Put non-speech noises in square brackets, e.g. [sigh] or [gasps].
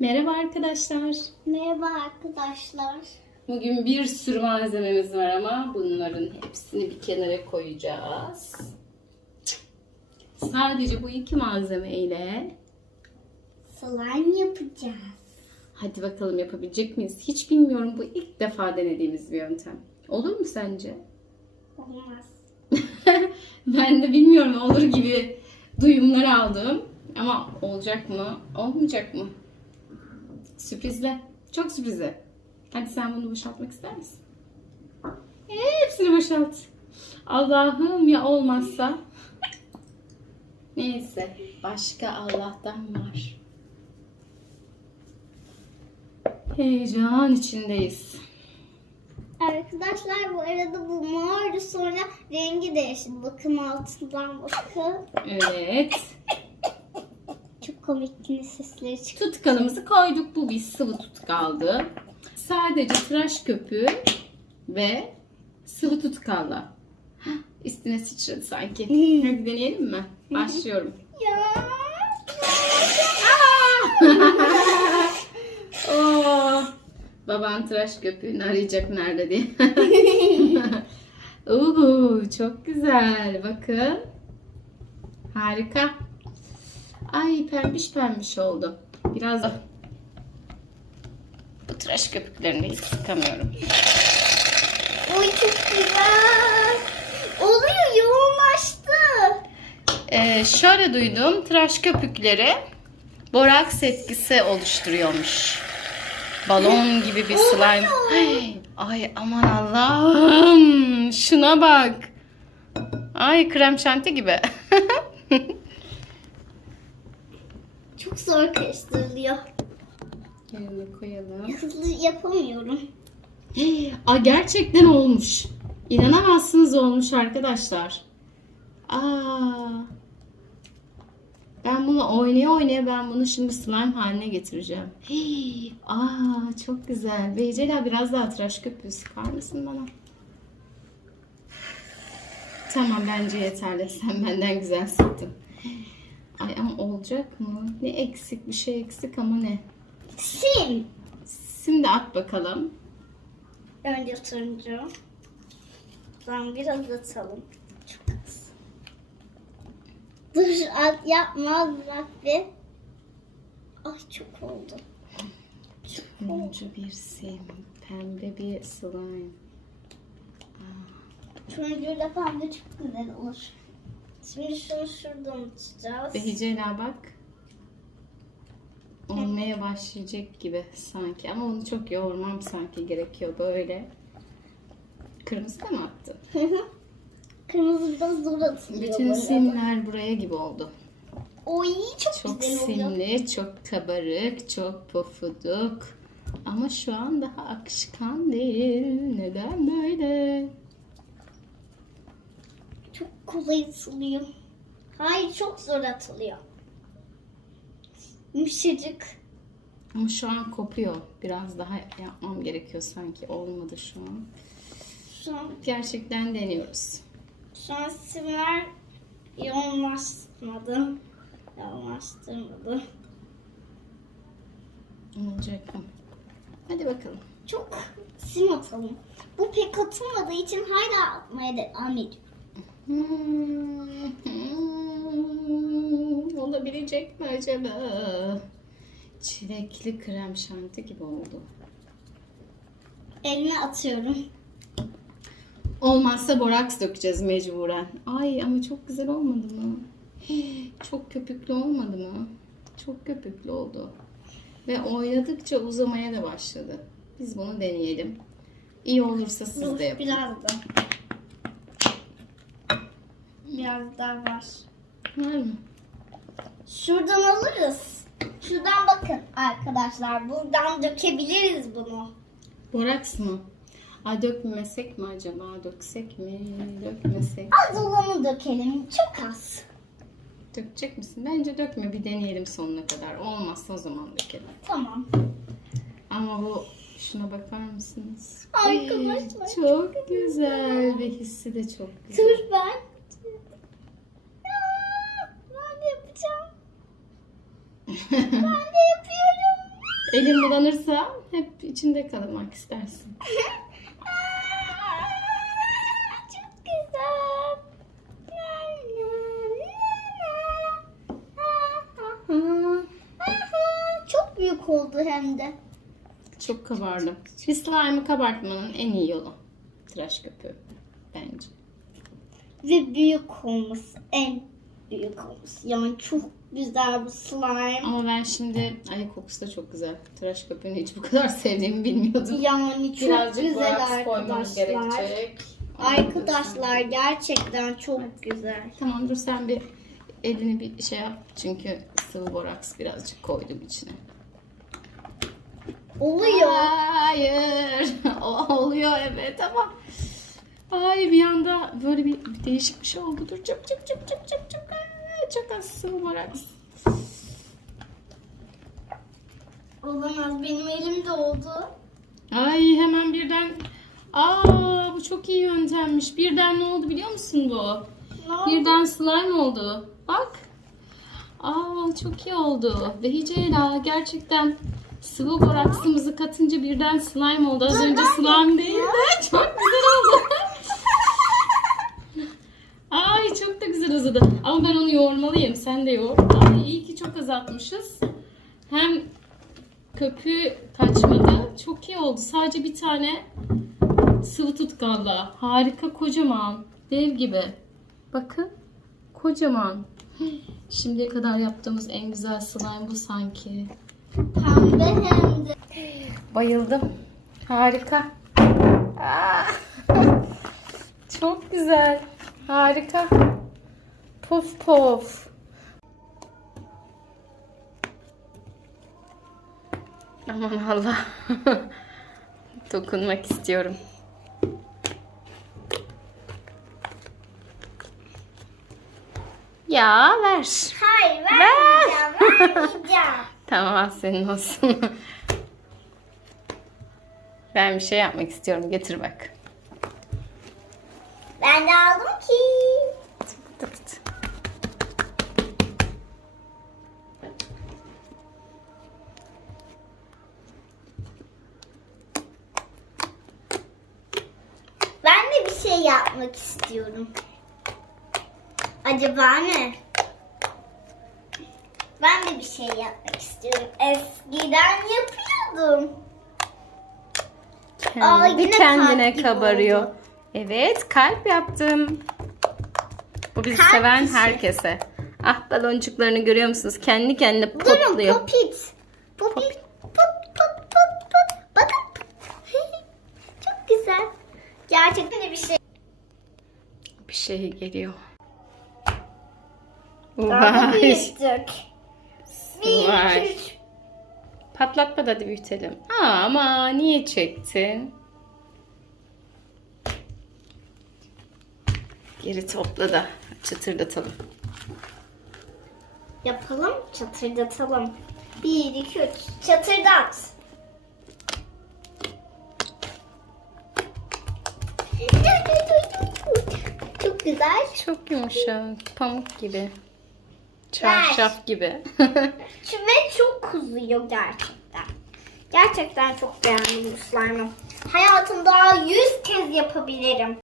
Merhaba arkadaşlar. Merhaba arkadaşlar. Bugün bir sürü malzememiz var ama bunların hepsini bir kenara koyacağız. Sadece bu iki malzeme ile Slime yapacağız. hadi bakalım yapabilecek miyiz? Hiç bilmiyorum bu ilk defa denediğimiz bir yöntem. Olur mu sence? Olmaz. [laughs] ben de bilmiyorum olur gibi duyumlar aldım. Ama olacak mı? Olmayacak mı? Sürprizle. Çok sürprizle. Hadi sen bunu boşaltmak ister misin? Hepsini boşalt. Allah'ım ya olmazsa. Neyse. Başka Allah'tan var. Heyecan içindeyiz. Arkadaşlar bu arada bu mordu sonra rengi değişti. Bakın altından bakın. Evet. Komik sesleri çıktı. Tutkalımızı koyduk. Bu bir sıvı tutkaldı. Sadece tıraş köpüğü ve sıvı tutkalla. Hah, Üstüne sıçradı sanki. Hadi deneyelim mi? Başlıyorum. Ya. [laughs] Oo, baban tıraş köpüğünü arayacak nerede diye. [laughs] [laughs] Oo, çok güzel. Bakın. Harika. Ay pembiş pembiş oldu. Biraz da bu tıraş köpüklerini hiç sıkamıyorum. Oy çok güzel. Oluyor yoğunlaştı. Ee, şöyle duydum. Tıraş köpükleri boraks etkisi oluşturuyormuş. Balon gibi bir slime. Ay, Ay aman Allah'ım. Şuna bak. Ay krem şanti gibi. [laughs] Çok zor karıştırılıyor. Yerine koyalım. Hızlı yapamıyorum. [gasps] Aa, gerçekten olmuş. İnanamazsınız olmuş arkadaşlar. Aa. Ben bunu oynaya oynaya ben bunu şimdi slime haline getireceğim. Hii, [gasps] Aa çok güzel. Beycela biraz daha tıraş köpüğü sıkar mısın bana? Tamam bence yeterli. [laughs] Sen benden güzel sıktın. Ay ama olacak mı? Ne eksik? Bir şey eksik ama ne? Sim. Şimdi at bakalım. Önce turuncu. Sonra biraz atalım. Çok az. Dur at yapma bırak bir. Ay çok oldu. Turuncu bir sim, pembe bir slime. Turuncuyla pembe çok güzel olur. Şimdi şunu şuradan tutacağız. Behicela bak. Olmaya başlayacak gibi sanki ama onu çok yoğurmam sanki gerekiyor böyle. Kırmızı da mı attı? [laughs] Kırmızı biraz zor atılıyor. Bütün arada. simler buraya gibi oldu. Oy çok, Çok güzel oluyor. simli, çok kabarık, çok pofuduk. Ama şu an daha akışkan değil. Neden böyle? Kolay atılıyor. Hayır çok zor atılıyor. Yumuşacık. Ama şu an kopuyor. Biraz daha yapmam gerekiyor sanki. Olmadı şu an. Şu an, Gerçekten deniyoruz. şu an simler yoğunlaşmadı. Yoğunlaştırmadı. Olacak mı? Hadi bakalım. Çok sim atalım. Bu pek atılmadığı için hala atmaya devam ediyor. Hmm, olabilecek mi acaba? Çilekli krem şanti gibi oldu. Eline atıyorum. Olmazsa boraks dökeceğiz mecburen. Ay ama çok güzel olmadı mı? Çok köpüklü olmadı mı? Çok köpüklü oldu. Ve oynadıkça uzamaya da başladı. Biz bunu deneyelim. İyi olursa siz Dur de yapın. biraz da. Biraz daha var. Mı? Şuradan alırız. Şuradan bakın arkadaşlar. Buradan dökebiliriz bunu. Boraks mı? Aa, dökmesek mi acaba? Döksek mi? Dökmesek. Az olanı dökelim. Çok az. Dökecek misin? Bence dökme. Bir deneyelim sonuna kadar. Olmazsa o zaman dökelim. Tamam. Ama bu şuna bakar mısınız? Arkadaşlar. Çok güzel ve hissi de çok güzel. Dur ben. Aa, Ben de yapıyorum. Elin bulanırsa hep içinde kalmak istersin. [laughs] Çok güzel. Çok büyük oldu hem de. Çok kabardım. Bir slime'ı kabartmanın en iyi yolu. Tıraş köpüğü bence. Ve büyük olması en büyük olması. Yani çok güzel bir slime. Ama ben şimdi ay kokusu da çok güzel. Tıraş köpüğünü hiç bu kadar [laughs] sevdiğimi bilmiyordum. Yani çok Birazcık güzel koymamız arkadaşlar. gerekecek. Arkadaşlar gerçekten çok güzel. Tamam dur sen bir elini bir şey yap. Çünkü sıvı boraks birazcık koydum içine. Oluyor. Hayır. [laughs] O oluyor evet ama Ay bir anda böyle bir, bir değişik bir şey oldu. Dur çok çok çok çok çok çok Aa, çok az sıvı. Olamaz benim elimde oldu. Ay hemen birden Aa bu çok iyi yöntemmiş. Birden ne oldu biliyor musun bu? Ne oldu? Birden slime oldu. Bak. Aa çok iyi oldu. Ve gerçekten sıvı boraksımızı katınca birden slime oldu. Az önce slime değildi. Çok güzel oldu. Ay da uzadı. Ama ben onu yoğurmalıyım. Sen de yoğur. Ay iyi ki çok azaltmışız. Hem köpüğü kaçmadı. Çok iyi oldu. Sadece bir tane sıvı tutkalla. Harika kocaman. Dev gibi. Bakın. Kocaman. Şimdiye kadar yaptığımız en güzel slime bu sanki. Pembe hem de. Bayıldım. Harika. Aa! [laughs] Çok güzel. Harika. Puf puf. Aman Allah. [laughs] Dokunmak istiyorum. Ya ver. Hayır vermeyeceğim vermeyeceğim. [laughs] Tamam senin olsun. [laughs] ben bir şey yapmak istiyorum. Getir bak. ben de aldım ki. Tıt tıt. Ben şey yapmak istiyorum. Acaba ne? Ben de bir şey yapmak istiyorum. Eskiden yapıyordum. Aa, Kendi yine kendine kalp kabarıyor. oldu. Evet kalp yaptım. Bu bizi Kalp seven işi. herkese. Ah baloncuklarını görüyor musunuz? Kendi kendine Durun potluyor. popit. Popit. Put put put put. Bakın. Çok güzel. Gerçekten de bir şey. Bir şey geliyor. Daha Vay. büyüttük. Bir, Vay. iki, üç. Patlatma da hadi büyütelim. Aa, ama niye çektin? Geri topla da çıtırdatalım. Yapalım, çatırdatalım. Bir, iki, üç. Çatırdat. Güzel. Çok yumuşak. Pamuk gibi. Çarşaf gibi. [laughs] Ve çok uzuyor gerçekten. Gerçekten çok beğendim bu slime'ı. Hayatımda yüz kez yapabilirim.